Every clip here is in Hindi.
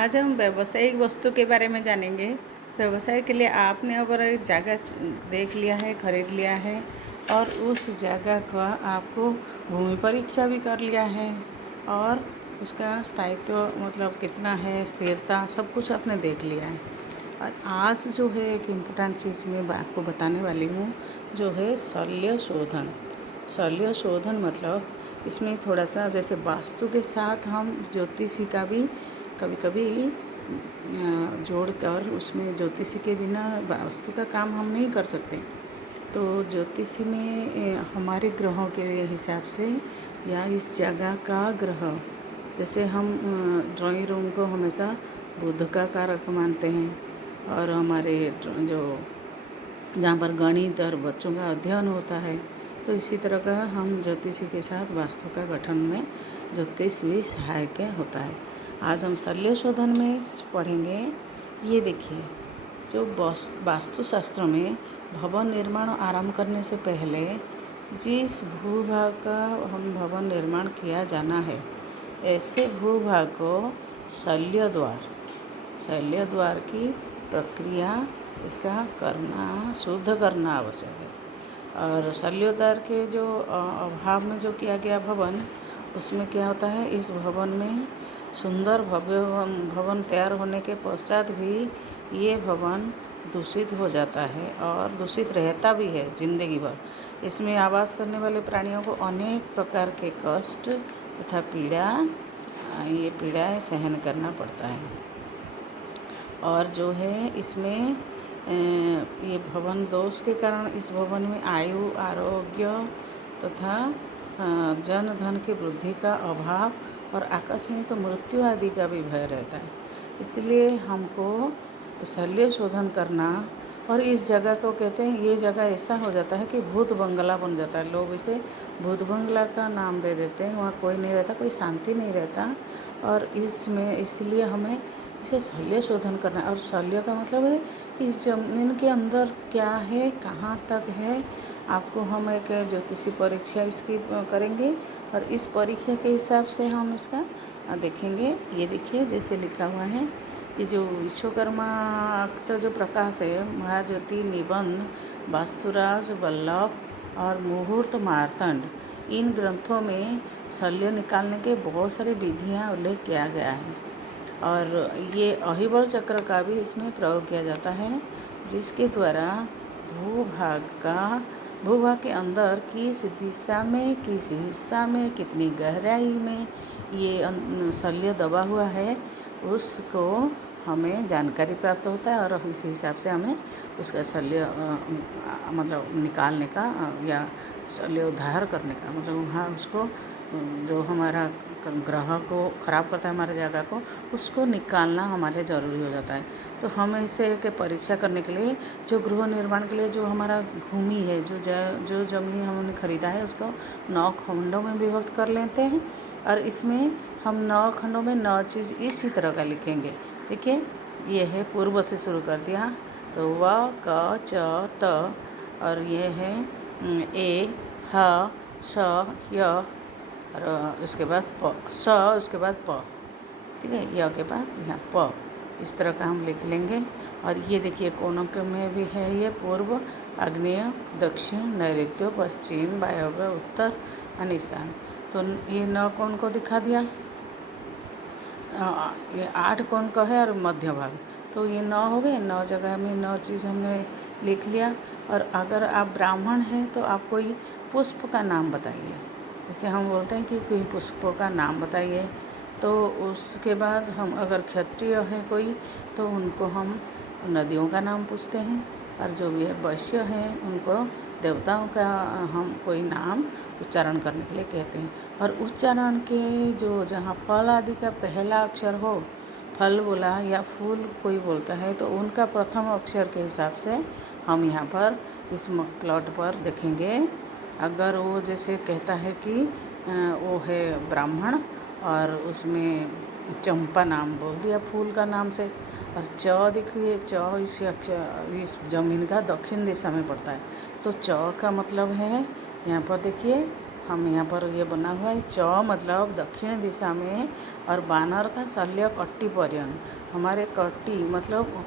आज हम व्यावसायिक वस्तु के बारे में जानेंगे। व्यवसाय के लिए आपने अगर एक जगह देख लिया है, खरीद लिया है और उस जगह का आपको भूमि परीक्षा भी कर लिया है और उसका स्थायित्व मतलब कितना है, स्थिरता, सब कुछ आपने देख लिया है। और आज जो है एक इम्पोर्टेंट चीज़ मैं आपको बताने वाली हूँ, जो है शल्य शोधन। शल्य शोधन मतलब इसमें थोड़ा सा जैसे वास्तु के साथ हम ज्योतिषी का भी कभी कभी जोड़कर उसमें ज्योतिषी के बिना वास्तु का काम हम नहीं कर सकते। तो ज्योतिषी में हमारे ग्रहों के हिसाब से या इस जगह का ग्रह, जैसे हम ड्राइंग रूम को हमेशा बुध का कारक मानते हैं और हमारे जो जहाँ पर गणित और बच्चों का अध्ययन होता है, तो इसी तरह का हम ज्योतिषी के साथ वास्तु का गठन में ज्योतिष भी सहायक होता है। आज हम शल्य शोधन में पढ़ेंगे। ये देखिए, जो वास्तुशास्त्र में भवन निर्माण आरंभ करने से पहले जिस भूभाग का हम भवन निर्माण किया जाना है, ऐसे भूभाग को शल्य द्वार की प्रक्रिया इसका करना, शुद्ध करना आवश्यक है। और शल्य द्वार के जो अभाव में जो किया गया भवन, उसमें क्या होता है, इस भवन में सुंदर भव्य भवन तैयार होने के पश्चात भी ये भवन दूषित हो जाता है और दूषित रहता भी है जिंदगी भर। इसमें आवास करने वाले प्राणियों को अनेक प्रकार के कष्ट तथा पीड़ा सहन करना पड़ता है। और जो है इसमें ये भवन दोष के कारण इस भवन में आयु, आरोग्य तथा जन धन की वृद्धि का अभाव और आकस्मिक मृत्यु आदि का भी भय रहता है। इसलिए हमको शल्य शोधन करना, और इस जगह को कहते हैं, ये जगह ऐसा हो जाता है कि भूत बंगला बन जाता है। लोग इसे भूत बंगला का नाम दे देते हैं। वहाँ कोई नहीं रहता, कोई शांति नहीं रहता, और इसमें इसलिए हमें इसे शल्य शोधन करना। और शल्य का मतलब है इस जमीन के अंदर क्या है, कहाँ तक है। आपको हम एक ज्योतिषी परीक्षा इसकी करेंगे और इस परीक्षा के हिसाब से हम इसका देखेंगे। ये देखिए, जैसे लिखा हुआ है कि जो विश्वकर्मा का जो प्रकाश है, महाज्योति, निबंध, वास्तुराज वल्लभ और मुहूर्त मार्तंड, इन ग्रंथों में शल्य निकालने के बहुत सारी विधियाँ उल्लेख किया गया है। और ये अहिबल चक्र का भी इसमें प्रयोग किया जाता है, जिसके द्वारा भूभाग के अंदर किस दिशा में, किस हिस्सा में, कितनी गहराई में ये शल्य दबा हुआ है, उसको हमें जानकारी प्राप्त होता है। और इस हिसाब से हमें उसका शल्य मतलब निकालने का या शल्य उद्धार करने का, मतलब वहाँ उसको जो हमारा ग्रह को ख़राब करता है, हमारे जगह को, उसको निकालना हमारे ज़रूरी हो जाता है। तो हम इसे के परीक्षा करने के लिए, जो गृह निर्माण के लिए जो हमारा भूमि है, जो ज़मीन हमने ख़रीदा है, उसको 9 खंडों में विभक्त कर लेते हैं। और इसमें हम 9 खंडों में 9 चीज़ इसी तरह का लिखेंगे। देखिए, ये है, पूर्व से शुरू कर दिया तो व, क, च, त, और ये है ए, ह, स, य, और उसके बाद प, स, उसके बाद प, ठीक है, य के बाद यहाँ प, इस तरह का हम लिख लेंगे। और ये देखिए, कोनों के में भी है, ये पूर्व, आग्नेय, दक्षिण, नैऋत्य, पश्चिम, वायव्य, उत्तर और ईशान। तो ये 9 कोण को दिखा दिया। ये 8 कोण का है और मध्य भाग, तो ये 9 हो गए। 9 जगह में 9 चीज़ हमने लिख लिया। और अगर आप ब्राह्मण हैं तो आप कोई पुष्प का नाम बताइए। जैसे हम बोलते हैं कि कोई पुष्पों का नाम बताइए, तो उसके बाद हम अगर क्षत्रिय है कोई, तो उनको हम नदियों का नाम पूछते हैं। और जो भी वैश्य हैं उनको देवताओं का हम कोई नाम उच्चारण करने के लिए कहते हैं। और उच्चारण के जो जहाँ फल आदि का पहला अक्षर हो, फल बोला या फूल कोई बोलता है, तो उनका प्रथम अक्षर के हिसाब से हम यहाँ पर इस प्लॉट पर देखेंगे। अगर वो जैसे कहता है कि वो है ब्राह्मण और उसमें चंपा नाम बोल दिया फूल का नाम से, और च देखिए, च इस जमीन का दक्षिण दिशा में पड़ता है, तो च का मतलब है, यहाँ पर देखिए, हम यहाँ पर ये बना हुआ है च मतलब दक्षिण दिशा में और बानर का शल्य कट्टी पर्यंत। हमारे कट्टी मतलब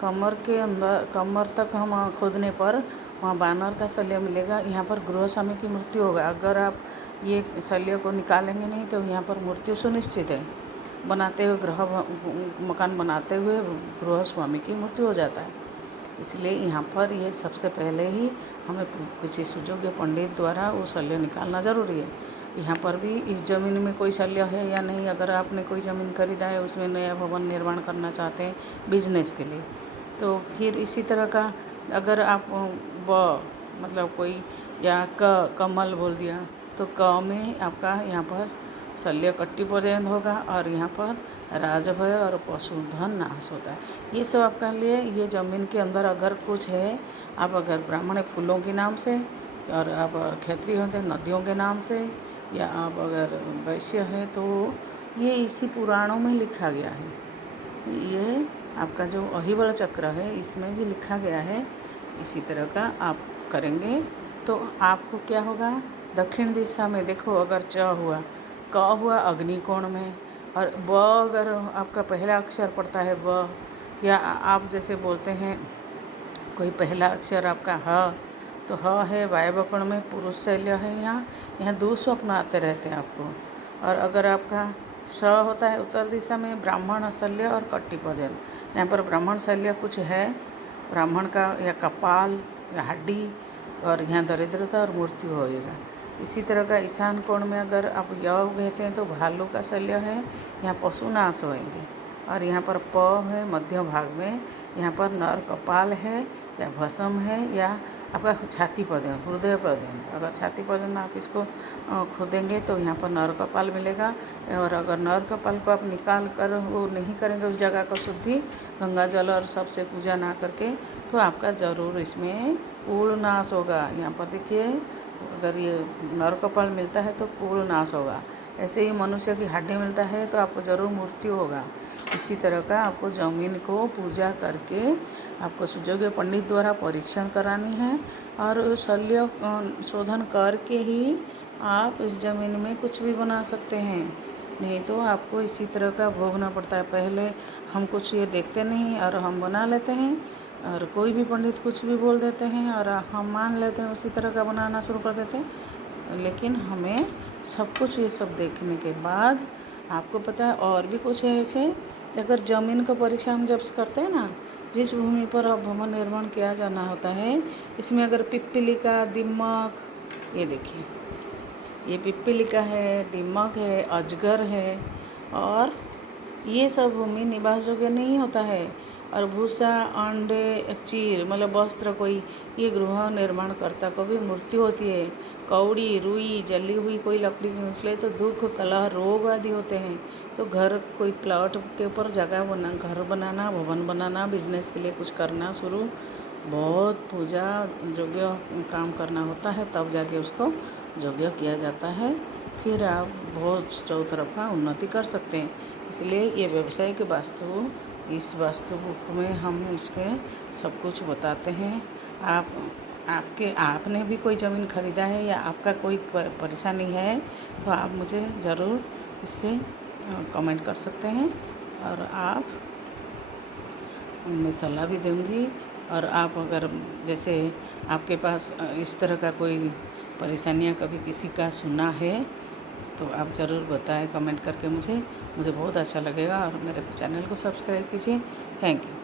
कमर के अंदर कमर तक हम खोदने पर वहाँ बानर का शल्य मिलेगा। यहाँ पर गृह स्वामी की मृत्यु होगा। अगर आप ये शल्य को निकालेंगे नहीं तो यहाँ पर मृत्यु सुनिश्चित है। बनाते हुए मकान बनाते हुए गृह स्वामी की मृत्यु हो जाता है। इसलिए यहाँ पर ये सबसे पहले ही हमें किसी सुयोग्य पंडित द्वारा वो शल्य निकालना ज़रूरी है। यहाँ पर भी इस ज़मीन में कोई शल्य है या नहीं, अगर आपने कोई ज़मीन खरीदा है उसमें नया भवन निर्माण करना चाहते हैं बिजनेस के लिए, तो फिर इसी तरह का अगर आप मतलब कोई या कमल बोल दिया तो क में आपका यहाँ पर शल्य कट्टी पर्यंत होगा और यहाँ पर राजभय और पशुधन नाश होता है। ये सब आपका लिए ये ज़मीन के अंदर अगर कुछ है, आप अगर ब्राह्मण फूलों के नाम से और आप क्षत्रिय होते नदियों के नाम से, या आप अगर वैश्य है तो ये इसी पुराणों में लिखा गया है। ये आपका जो अहिबल चक्र है इसमें भी लिखा गया है। इसी तरह का आप करेंगे तो आपको क्या होगा, दक्षिण दिशा में देखो अगर च हुआ, क हुआ अग्निकोण में, और ब अगर आपका पहला अक्षर पड़ता है ब, या आप जैसे बोलते हैं कोई पहला अक्षर आपका ह, तो ह है वायव्य में, पुरुष शल्य है। यहाँ दुःस्वप्न आते रहते हैं आपको। और अगर आपका स होता है उत्तर दिशा में, ब्राह्मण शल्य और कट्टी पर्यंत, यहाँ पर ब्राह्मण शल्य कुछ है, ब्राह्मण का या कपाल या हड्डी, और यहाँ दरिद्रता और मृत्यु होएगा। इसी तरह का ईशान कोण में अगर आप य कहते हैं तो भालू का शल्य है, यहाँ पशु नाश होएंगे। और यहाँ पर प है मध्य भाग में, यहाँ पर नर कपाल है या भस्म है, या आपका छाती पर्यंत, हृदय पर्यंत। अगर छाती पर्यंत आप इसको खोदेंगे तो यहाँ पर नर कपाल मिलेगा। और अगर नर कपाल को आप निकाल कर वो नहीं करेंगे उस जगह का शुद्धि गंगा जल और सबसे पूजा ना करके, तो आपका ज़रूर इसमें पूर्ण नाश होगा। यहाँ पर देखिए अगर ये नर कपाल मिलता है तो पूर्ण नाश होगा। ऐसे ही मनुष्य की हड्डी मिलता है तो आपको ज़रूर मृत्यु होगा। इसी तरह का आपको ज़मीन को पूजा करके आपको सुयोग्य पंडित द्वारा परीक्षण करानी है, और शल्य शोधन करके ही आप इस ज़मीन में कुछ भी बना सकते हैं। नहीं तो आपको इसी तरह का भोगना पड़ता है। पहले हम कुछ ये देखते नहीं और हम बना लेते हैं, और कोई भी पंडित कुछ भी बोल देते हैं और हम मान लेते हैं, उसी तरह का बनाना शुरू कर देते हैं। लेकिन हमें सब कुछ ये सब देखने के बाद आपको पता है और भी कुछ है ऐसे, अगर ज़मीन का परीक्षा हम जब करते हैं ना, जिस भूमि पर भवन निर्माण किया जाना होता है, इसमें अगर पिप्पलिका, दिमक, ये देखिए ये पिप्पलिका है, दिमक है, अजगर है, और ये सब भूमि निवास योग्य नहीं होता है। और भूसा, अंडे, चीर मतलब वस्त्र कोई, ये गृह निर्माणकर्ता को भी मृत्यु होती है। कौड़ी, रुई, जली हुई कोई लकड़ी निकले तो दुख, कलह, रोग आदि होते हैं। तो घर कोई प्लॉट के ऊपर जगह घर बनाना, भवन बनाना, बिजनेस के लिए कुछ करना शुरू, बहुत पूजा योग्य काम करना होता है, तब जाके उसको योग्य किया जाता है। फिर आप बहुत चौतरफा उन्नति कर सकते हैं। इसलिए ये व्यवसाय के वास्तु, इस वास्तु बुक में हम उसके सब कुछ बताते हैं। आपने भी कोई ज़मीन खरीदा है या आपका कोई परेशानी है तो आप मुझे ज़रूर इससे कमेंट कर सकते हैं, और मैं सलाह भी दूँगी। और आप अगर जैसे आपके पास इस तरह का कोई परेशानियां कभी किसी का सुना है तो आप ज़रूर बताएं कमेंट करके मुझे बहुत अच्छा लगेगा। और मेरे चैनल को सब्सक्राइब कीजिए। Thank you.